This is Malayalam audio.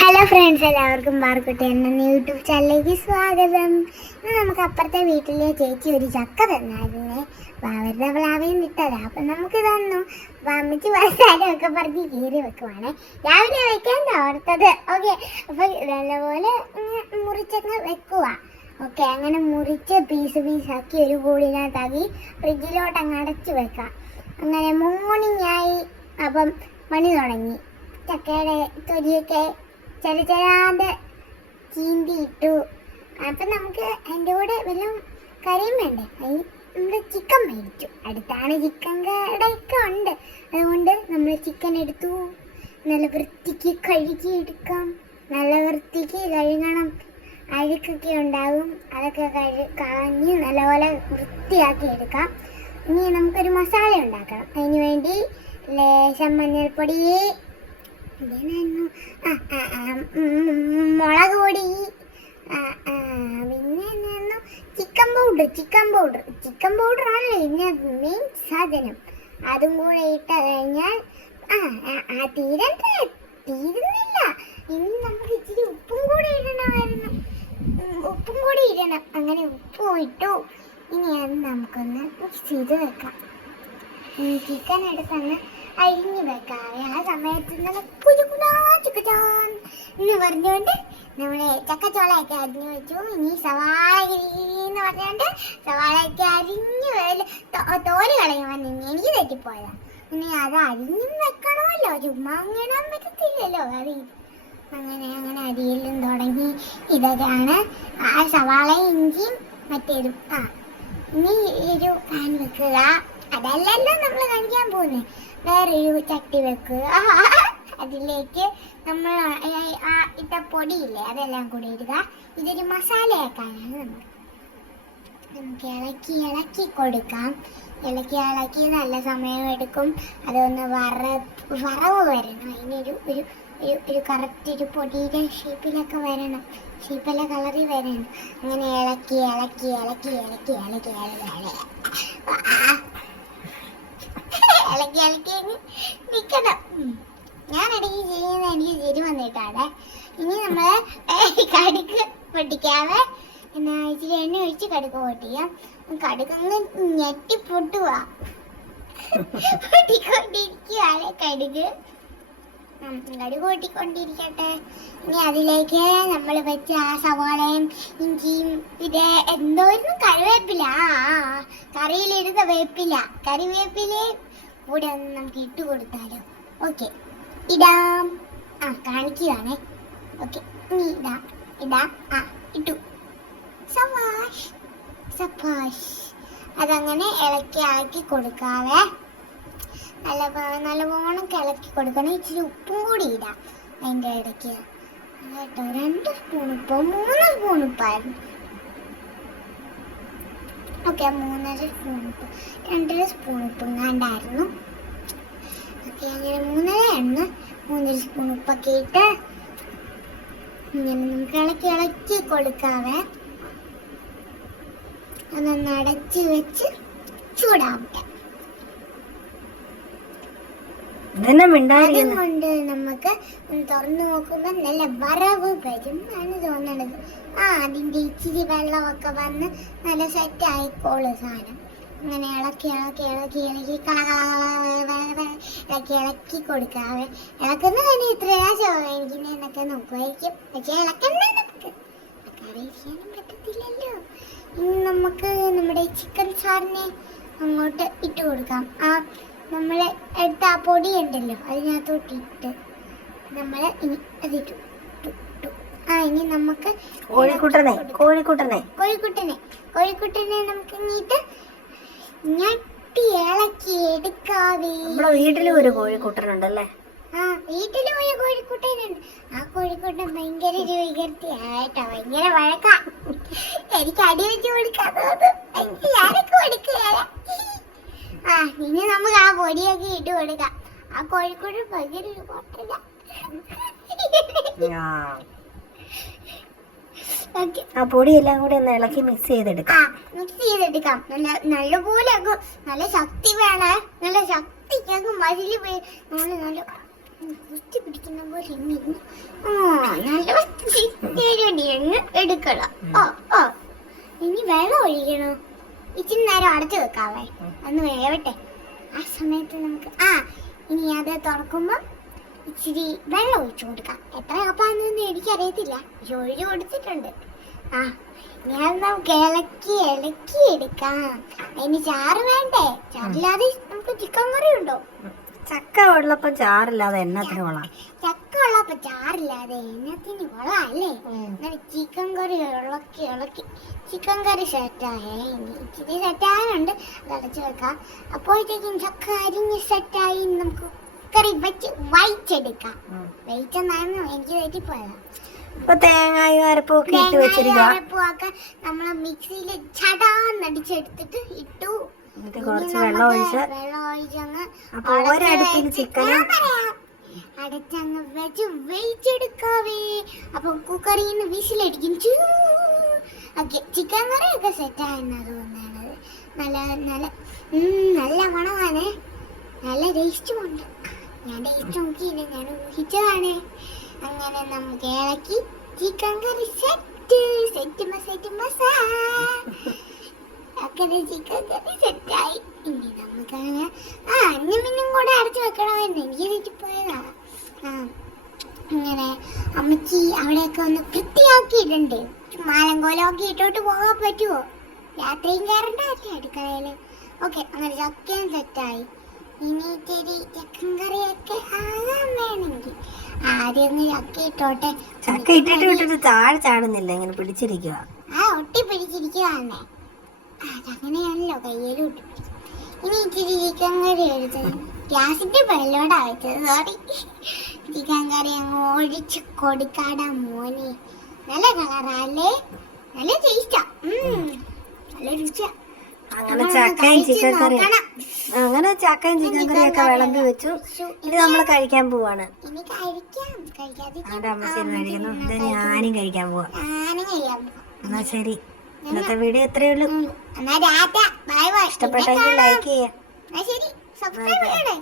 ഹലോ ഫ്രണ്ട്സ്, എല്ലാവർക്കും പാർക്കുട്ടി എന്ന യൂട്യൂബ് ചാനലിലേക്ക് സ്വാഗതം. ഇന്ന് നമുക്ക് അപ്പുറത്തെ വീട്ടിലെ ചേച്ചി ഒരു ചക്ക തന്നായിരുന്നേ. അവരുടെ പ്ലാവയും ഇട്ടതാ. അപ്പം നമുക്ക് തന്നു. അപ്പം അമ്മച്ചി വസാരമൊക്കെ പറഞ്ഞ് കീറി വെക്കുവാണ്. രാവിലെ വെക്കാൻ ഓർത്തത്. ഓക്കെ, അപ്പം നല്ലപോലെ മുറിച്ചങ്ങ് വെക്കുക. ഓക്കെ, അങ്ങനെ മുറിച്ച് പീസാക്കി ഒരു കൂടിനകത്താക്കി ഫ്രിഡ്ജിലോട്ട് അങ്ങ് അടച്ച് വെക്കാം. അങ്ങനെ മോർണിംഗ് അപ്പം പണി തുടങ്ങി. ചക്കയുടെ തൊലിയൊക്കെ ചെറുതാണ്ട് ചീന്തി ഇട്ടു. അപ്പം നമുക്ക് അതിൻ്റെ കൂടെ വല്ലതും കറിയും വേണ്ടേ? നമ്മൾ ചിക്കൻ മേടിച്ചു. അടുത്താണ് ചിക്കൻ കടയൊക്കെ ഉണ്ട്. അതുകൊണ്ട് നമ്മൾ ചിക്കൻ എടുത്തു. നല്ല വൃത്തിക്ക് കഴുകി എടുക്കാം. നല്ല വൃത്തിക്ക് കഴുകണം. അഴുക്കൊക്കെ ഉണ്ടാകും. അതൊക്കെ കളഞ്ഞ് നല്ലപോലെ വൃത്തിയാക്കി എടുക്കാം. ഇനി നമുക്കൊരു മസാല ഉണ്ടാക്കണം. അതിന് വേണ്ടി ലേശം മഞ്ഞൾപ്പൊടി, മുളക് പൊടി, പിന്നെ എന്നായിരുന്നു ചിക്കൻ പൗഡറാണല്ലോ ഇതിന് മെയിൻ സാധനം. അതും കൂടെ ഇട്ട് കഴിഞ്ഞാൽ തീരുന്നില്ല. ഇനി നമുക്ക് ഇച്ചിരി ഉപ്പും കൂടി ഇടണം. അങ്ങനെ ഉപ്പും ഇട്ടു. ഇനി അത് നമുക്കൊന്ന് മിക്സ് ചെയ്ത് വെക്കാം. ചിക്കൻ എടുത്തൊന്ന് അരിഞ്ഞു വെക്കാവേ. ആ സമയത്ത് എന്ന് പറഞ്ഞുകൊണ്ട് നമ്മളെ ചക്കച്ചോളയൊക്കെ അരിഞ്ഞു വെച്ചു. ഇനി സവാള എന്ന് പറഞ്ഞുകൊണ്ട് സവാളയൊക്കെ അരിഞ്ഞു തോല് കളയുവാൻ എനിക്ക് തെറ്റിപ്പോയതാ. ഇനി അത് അരിഞ്ഞും വെക്കണമല്ലോ, ചുമ്മാ അങ്ങനെ പറ്റത്തില്ലല്ലോ കറി. അങ്ങനെ അരിയെല്ലാം തുടങ്ങി. ഇതൊക്കെയാണ് ആ സവാളയും ഇഞ്ചിയും മറ്റേതും. ഇനി ഒരു പാൻ വെക്കുക. അതല്ലല്ലോ നമ്മൾ കാണിക്കാൻ പോകുന്നത്. വേറൊരു ചട്ടി വെക്കുക. അതിലേക്ക് നമ്മൾ ഇട്ട പൊടിയില്ലേ അതെല്ലാം കൂടി ഇടുക. ഇതൊരു മസാലയാക്കാനാണ് നമുക്ക് ഇളക്കി കൊടുക്കാം. ഇളക്കി നല്ല സമയം എടുക്കും. അതൊന്ന് വറവ് വരണം. അതിനൊരു ഒരു കറക്റ്റ് ഒരു പൊടിയുടെ ഷേപ്പിലൊക്കെ വരണം. ഷേപ്പിലെ കളറിൽ വരണം. അങ്ങനെ ഇളക്കി നിൽക്കണം. ഞാൻ ഇടയ്ക്ക് ചെയ്യുന്ന എനിക്ക് ചിരി വന്നിട്ടാണ്. ഇനി നമ്മൾ കടുക് പൊട്ടിക്കാതെ ഇച്ചിരി എണ്ണ ഒഴിച്ച് കടുക് പൊട്ടിക്കാം. കടുക് അങ്ങ് ഞെട്ടി പൊട്ടിക്കൊണ്ടിരിക്കുകയാണ് കടുക് പൊട്ടിക്കൊണ്ടിരിക്കട്ടെ. ഇനി അതിലേക്ക് നമ്മൾ വെച്ച ആ സവാളയും ഇഞ്ചിയും ഇത് എന്തോന്നും കറിവേപ്പില, കറിയിലിടുന്ന കറിവേപ്പിലയും കൂടെ ഒന്ന് നമുക്ക് ഇട്ട് കൊടുത്താലോ? ഓക്കെ, ഇടാം. കാണിക്കുകയാണേ. ഓക്കെ, ഇനി ഇടാം. ഇട്ടു. സവാഷ്. അതങ്ങനെ ഇളക്കി കൊടുക്കാവേ. നല്ലവണ്ണം ഇളക്കി കൊടുക്കണം. ഇച്ചിരി ഉപ്പും കൂടി ഇടാം അതിൻ്റെ ഇടയ്ക്ക് കേട്ടോ. 2 സ്പൂൺ ഉപ്പോ 3 സ്പൂൺ ഉപ്പായിരുന്നു. ഓക്കെ, 3.5 സ്പൂൺ ഉപ്പ്, 2.5 സ്പൂൺ ഉപ്പും കണ്ടായിരുന്നു. ഓക്കെ, അങ്ങനെ 3 സ്പൂൺ ഉപ്പൊക്കെ ഇട്ട് ഇങ്ങനെ നമുക്ക് ഇളക്കി കൊടുക്കാവേ. അതൊന്ന് അടച്ച് വെച്ച് ചൂടാവട്ടെ. അതുകൊണ്ട് നമുക്ക് തുറന്നു നോക്കുമ്പോൾ നല്ല വറവ് വരും എന്നാണ് തോന്നണത്. അതിൻ്റെ ഇച്ചിരി വെള്ളമൊക്കെ വന്ന് നല്ല സെറ്റ് ആയിക്കോളും സാധനം. അങ്ങനെ ഇളക്കി കൊടുക്കാവേ. ഇളക്കുന്ന തന്നെ ഇത്ര എനിക്കുന്നൊക്കെ നോക്കുമായിരിക്കും. പക്ഷെ ഇളക്കണ്ട, നമുക്ക് അറിയിക്കാനും പറ്റത്തില്ലല്ലോ. ഇനി നമുക്ക് നമ്മുടെ ചിക്കൻ സാറിനെ അങ്ങോട്ട് ഇട്ട് കൊടുക്കാം. നമ്മൾ എടുത്ത ആ പൊടി ഉണ്ടല്ലോ അതിനകത്തോട്ടിട്ട് നമ്മൾ ഇനി അതിട്ടു. ഇനി നമുക്ക് കോഴിക്കുട്ടനെ നമുക്ക് ഇങ്ങോട്ട് ഞെട്ടി ഇളക്കി എടുക്കാവേ. വീട്ടിലും ഒരു കോഴിക്കുട്ടനുണ്ടല്ലേ? വീട്ടിലും ഒരു കോഴിക്കുട്ടനുണ്ട്. ആ കോഴിക്കുട്ടൻ ഭയങ്കര ഒരു വികൃതിയായിട്ടോ, ഭയങ്കര വഴക്കാ. എനിക്ക് അടി വെച്ച് കൊടുക്കാത്തത് ഞാനൊക്കെ കൊടുക്കുകയല്ല. ഇനി നമുക്ക് ആ പൊടിയൊക്കെ ഇട്ട് കൊടുക്കാം. ആ കോഴിക്കോട് ഭയങ്കര ഒരു പൊട്ടല. ആ പൊടിയെല്ലാം കൂടി ഒന്ന് ഇളക്കി മിക്സ് ചെയ്തെടുക്കാം. നല്ലപോലെ നല്ല ശക്തി വേണേ. നല്ല ശക്തിക്ക് മസിൽ നല്ല കുത്തി പിടിക്കുന്ന പോലെ ആയിക്കോളാം. ഓ ഓ ഇനി വെള്ളം ഒഴിക്കണോ? ഇച്ചിരി നേരം അടച്ചു വെക്കാവേ, ഒന്ന് വേവട്ടെ. ആ സമയത്ത് നമുക്ക് ഇനി അത് തുറക്കുമ്പോ ഇച്ചിരി വെള്ളം ഒഴിച്ചു കൊടുക്കാം. എത്ര കപ്പാന്നൊന്നും എനിക്കറിയത്തില്ല, പക്ഷെ ഒഴിച്ചു കൊടുത്തിട്ടുണ്ട്. ഞാൻ നമുക്ക് ഇളക്കി ഇളക്കി എടുക്കാം. അതിന് ചാറ് വേണ്ടേ? ചാറില്ലാതെ നമുക്ക് ചിക്കൻ കറി ഉണ്ടോ? ചക്ക ഉള്ളപ്പം ചാറില്ലാതെ എന്നത്തിന് കൊള്ളാം. ചക്ക ഉള്ളപ്പോ ചാറില്ലാതെ എന്നത്തിന് കൊള്ളാം അല്ലേ? എന്നാൽ ചിക്കൻ കറി ഇളക്കി ഇളക്കി ചിക്കൻ കറി സെറ്റായേ. ഇനി ഇച്ചിരി സെറ്റായാലുണ്ട്, അത് അടച്ചു വെക്കാം. അപ്പോഴത്തേക്കും ചക്ക അരിഞ്ഞ് സെറ്റായി നമുക്ക് കറി വെച്ച് വൈച്ചെടുക്കാം. വൈച്ചെന്നായിരുന്നു എനിക്ക് തെറ്റിപ്പോയതാ. ഇപ്പൊ തേങ്ങായും അരപ്പൊക്കെ ഇട്ട് വെച്ചിരിക്കുക. അരപ്പൊക്കെ നമ്മള് മിക്സിയിൽ ചടാന്നടിച്ചെടുത്തിട്ട് ഇട്ടു. കുറച്ച് വെള്ളം ഒഴിച്ചങ്ങ് അപ്പൊ ഒരടുപ്പിൽ ചിക്കനും അടച്ചങ്ങ് വെച്ച് വേവിച്ചെടുക്കാവേ. അപ്പൊ കുക്കറിന്ന് വിസിലടിക്കും. ഓക്കെ, ചിക്കൻ കറിയൊക്കെ സെറ്റായെന്നാ തോന്നുന്നത്. നല്ല നല്ല നല്ല മണമാണ്, നല്ല ടേസ്റ്റും ഉണ്ട്. ഞാൻ ടേസ്റ്റ് നോക്കിയില്ല, ഞാൻ ഊഹിച്ചതാണ്. അങ്ങനെ നമുക്ക് ഇളക്കി ചിക്കൻ കറി സെറ്റ് സെറ്റ് മസാ അങ്ങനെ ചിക്കൻ കറി സെറ്റായി. ഇനി നമുക്ക് അഞ്ഞും മിന്നും കൂടെ അടച്ചു വെക്കണമായിരുന്നു, എനിക്ക് തെറ്റിപ്പോയതാ. ഇങ്ങനെ അമ്മച്ചി അവിടെയൊക്കെ ഒന്ന് വൃത്തിയാക്കിയിട്ടുണ്ട്. മാലങ്കോലമൊക്കെ ഇട്ടോട്ട് പോകാൻ പറ്റുമോ? രാത്രിയും കയറണ്ടല്ലേ അടുക്കളയില്. ഓക്കെ, അങ്ങനെ ചക്കയും സെറ്റായി. ഇനി ഇത്തിരി ചിക്കൻ കറിയൊക്കെ ആകാൻ വേണമെങ്കിൽ ആദ്യം ഒന്ന് ചക്ക ഇട്ടോട്ടെ. ചക്ക ഇട്ടിട്ട് വിട്ടിട്ട് താഴെ ചാടുന്നില്ല, ഇങ്ങനെ പിടിച്ചിരിക്കുക. ഒട്ടി പിടിച്ചിരിക്കുകയാണേ. അങ്ങനെയാണല്ലോ കയ്യിലും ഒട്ടി പിടിക്കും. ഇനി ഇച്ചിരി ചിക്കൻ കറി എടുത്ത് ഗ്യാസിന്റെ വെള്ളോടാ വെച്ചത്, സോറി. ചിക്കൻ കറി അങ്ങ് ഒഴിച്ച് കൊടുക്കാടാ മോനെ. നല്ല കളറല്ലേ, നല്ല ടേസ്റ്റാ, നല്ല രുചിയാ. അങ്ങനെ ചക്കയും ചിക്കൻ കറി ഒക്കെ വിളമ്പി വെച്ചു. ഇത് നമ്മൾ കഴിക്കാൻ പോവാണ്. ഇനി കഴിക്കാം, കഴിക്കാതെ അമ്മച്ചേരി കഴിക്കുന്നു. ഇത് ഞാനും കഴിക്കാൻ പോവാ. ഞാനും കഴിക്കാൻ പോവാം. എന്നാ ശരി, ഇന്നത്തെ വീഡിയോ ഇത്രയേ ഉള്ളൂ. എന്നാ ബൈ ബൈ. ഇഷ്ടപ്പെട്ടെങ്കിൽ ലൈക്ക് ചെയ്യാം. ശരി, സബ്സ്ക്രൈബ് ചെയ്യണേ.